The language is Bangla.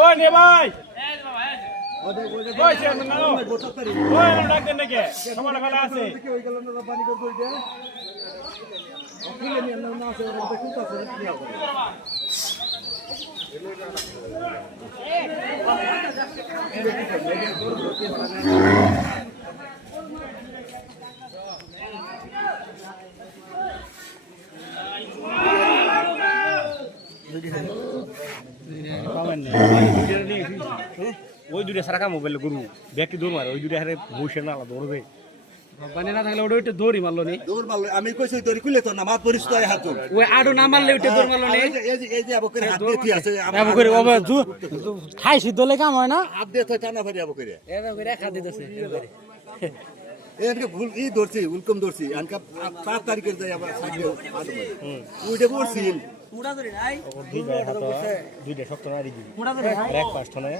ওই নে ভাই ওই চেয়ারম্যান না ওই ডাক দেন নাকি সমান খেলা আছে ওই দুটা সারা মোবাইল গরু ব্যাগটি দৌড় মারে ওই দুটা হারে বসে না দৌড়বে বানি না থাকলে ওটা দৌড়ি মারলো নি দৌড় মারলো আমি কইছি দড়ি খুলে তো না মাত পরিষ্কার হাত ওই আডু না মারলে ওটা দৌড় মারলো নি এই যে আবকরে হাত দিয়ে আছে আবু করে ওবা খাই সিদ্ধলে কাম হয় না হাত দিয়ে তো টানা ফারি আবকরে এবা করে খা দিতেছে এনকে ভুল ই ধরছি উলকম ধরছি আনকা 5 তারিখে যাই আবার সাথে আদম ওইটা বলছিল মুড়া ধরে নাই দুইটা শক্ত না দিবি মুড়া ধরে এক পাঁচ ঠনে